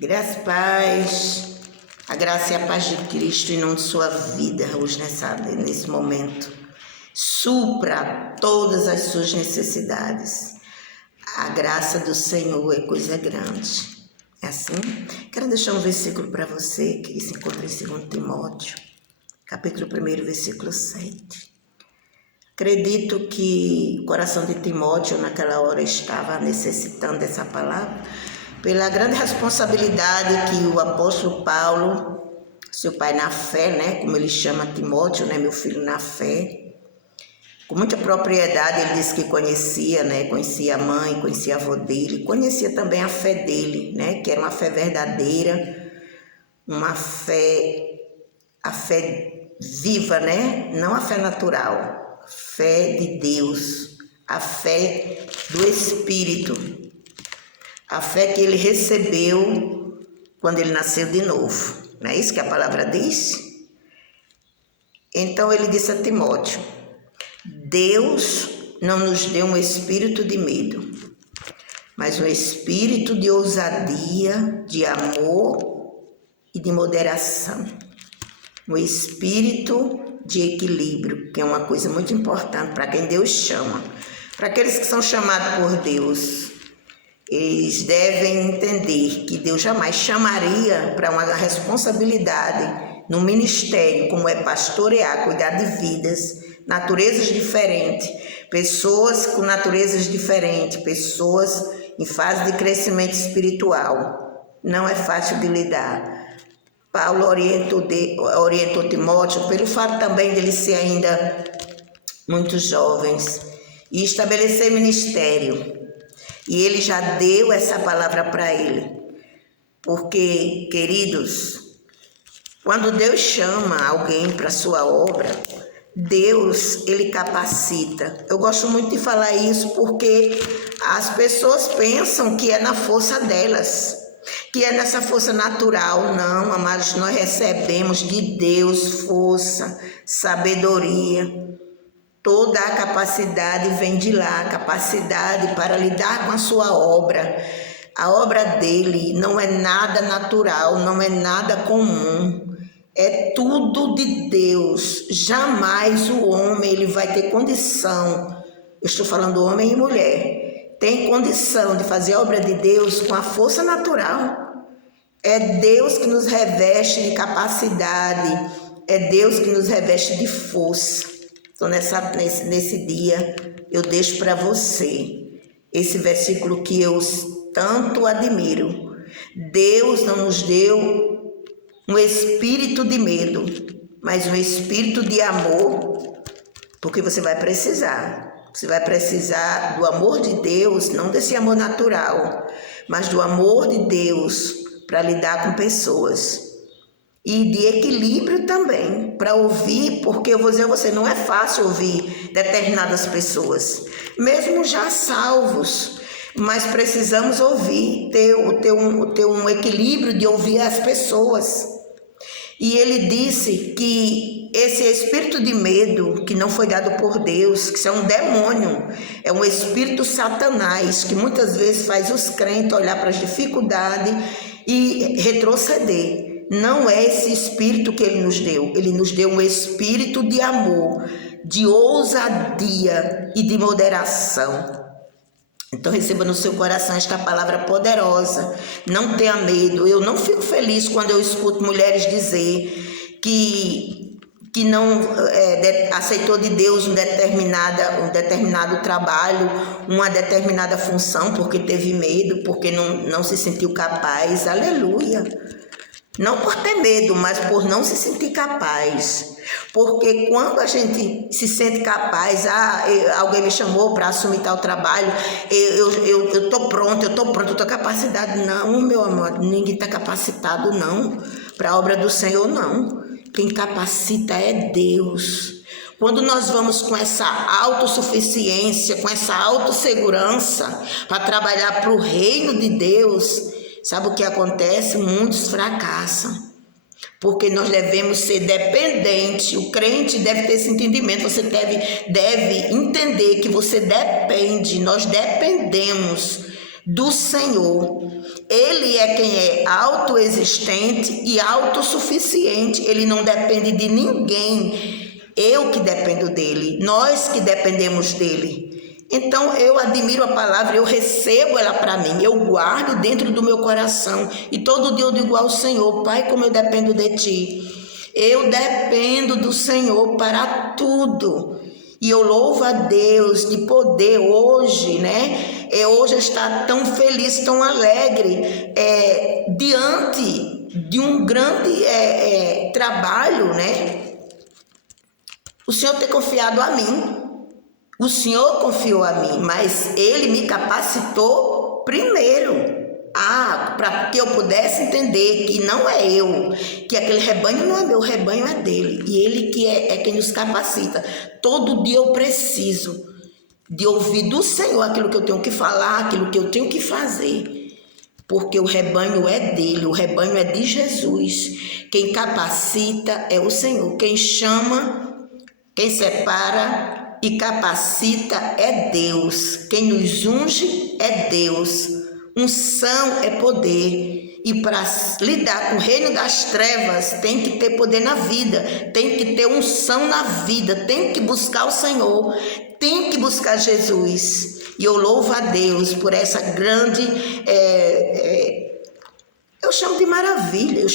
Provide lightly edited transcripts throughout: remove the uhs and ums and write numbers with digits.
Graças e paz, a graça e a paz de Cristo inundem sua vida hoje nesse momento. Supra todas as suas necessidades. A graça do Senhor é coisa grande. É assim? Quero deixar um versículo para você que se encontra em 2 Timóteo, capítulo 1, versículo 7. Acredito que o coração de Timóteo naquela hora estava necessitando dessa palavra, pela grande responsabilidade que o apóstolo Paulo, seu pai na fé, como ele chama Timóteo, meu filho na fé, com muita propriedade ele disse que conhecia, conhecia a mãe, conhecia a avó dele, conhecia também a fé dele, que era uma fé verdadeira, uma fé, a fé viva, não a fé natural, fé de Deus, a fé do Espírito. A fé que ele recebeu quando ele nasceu de novo. Não é isso que a palavra diz? Então ele disse a Timóteo: Deus não nos deu um espírito de medo, mas um espírito de ousadia, de amor e de moderação. Um espírito de equilíbrio, que é uma coisa muito importante para quem Deus chama. Para aqueles que são chamados por Deus, eles devem entender que Deus jamais chamaria para uma responsabilidade no ministério, como é pastorear, cuidar de vidas, naturezas diferentes, pessoas com naturezas diferentes, pessoas em fase de crescimento espiritual. Não é fácil de lidar. Paulo orientou Timóteo pelo fato também dele ser ainda muito jovens e estabelecer ministério. E ele já deu essa palavra para ele. Porque, queridos, quando Deus chama alguém para a sua obra, Deus, ele capacita. Eu gosto muito de falar isso porque as pessoas pensam que é na força delas, que é nessa força natural. Não, amados, nós recebemos de Deus força, sabedoria. Toda a capacidade vem de lá, capacidade para lidar com a sua obra. A obra dele não é nada natural, não é nada comum. É tudo de Deus. Jamais o homem ele vai ter condição, eu estou falando homem e mulher, tem condição de fazer a obra de Deus com a força natural. É Deus que nos reveste de capacidade, é Deus que nos reveste de força. Então, nesse dia, eu deixo para você esse versículo que eu tanto admiro. Deus não nos deu um espírito de medo, mas um espírito de amor, porque você vai precisar. Você vai precisar do amor de Deus, não desse amor natural, mas do amor de Deus para lidar com pessoas. E de equilíbrio também, para ouvir, porque eu vou dizer a você, não é fácil ouvir determinadas pessoas, mesmo já salvos, mas precisamos ouvir, ter um equilíbrio de ouvir as pessoas. E ele disse que esse espírito de medo, que não foi dado por Deus, que isso é um demônio, é um espírito satanás, que muitas vezes faz os crentes olhar para as dificuldades e retroceder. Não é esse espírito que ele nos deu um espírito de amor, de ousadia e de moderação. Então receba no seu coração esta palavra poderosa, não tenha medo. Eu não fico feliz quando eu escuto mulheres dizer que não aceitou de Deus um determinado trabalho, uma determinada função, porque teve medo, porque não se sentiu capaz. Aleluia! Não por ter medo, mas por não se sentir capaz. Porque quando a gente se sente capaz, alguém me chamou para assumir tal trabalho, eu estou pronto, eu estou capacitado. Não, meu amor, ninguém está capacitado não, para a obra do Senhor não. Quem capacita é Deus. Quando nós vamos com essa autossuficiência, com essa autossegurança para trabalhar para o reino de Deus, sabe o que acontece? Muitos fracassam, porque nós devemos ser dependentes. O crente deve ter esse entendimento. Você deve entender que você depende, nós dependemos do Senhor. Ele é quem é autoexistente e autossuficiente. Ele não depende de ninguém. Eu que dependo dele, nós que dependemos dele. Então eu admiro a palavra, eu recebo ela para mim, eu guardo dentro do meu coração e todo dia eu digo ao Senhor: Pai, como eu dependo de Ti. Eu dependo do Senhor para tudo. E eu louvo a Deus de poder hoje, né? Hoje estar tão feliz, tão alegre, diante de um grande trabalho, né? O Senhor ter confiado a mim. O Senhor confiou a mim, mas Ele me capacitou primeiro. Para que eu pudesse entender que não é eu, que aquele rebanho não é meu, o rebanho é dele. E Ele que é quem nos capacita. Todo dia eu preciso de ouvir do Senhor aquilo que eu tenho que falar, aquilo que eu tenho que fazer. Porque o rebanho é dele, o rebanho é de Jesus. Quem capacita é o Senhor. Quem chama, quem separa e capacita é Deus. Quem nos unge é Deus. Unção é poder, e para lidar com o reino das trevas tem que ter poder na vida, tem que ter unção na vida, tem que buscar o Senhor, tem que buscar Jesus. E eu louvo a Deus por essa grande, eu chamo de maravilha,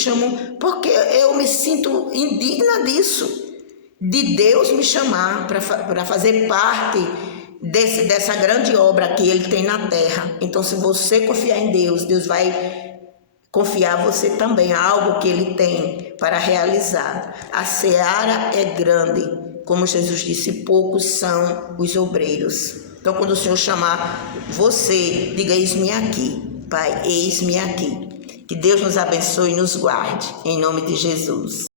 porque eu me sinto indigna disso, de Deus me chamar para fazer parte dessa grande obra que Ele tem na terra. Então, se você confiar em Deus, Deus vai confiar você também a algo que Ele tem para realizar. A seara é grande, como Jesus disse, poucos são os obreiros. Então, quando o Senhor chamar você, diga: eis-me aqui, Pai, eis-me aqui. Que Deus nos abençoe e nos guarde, em nome de Jesus.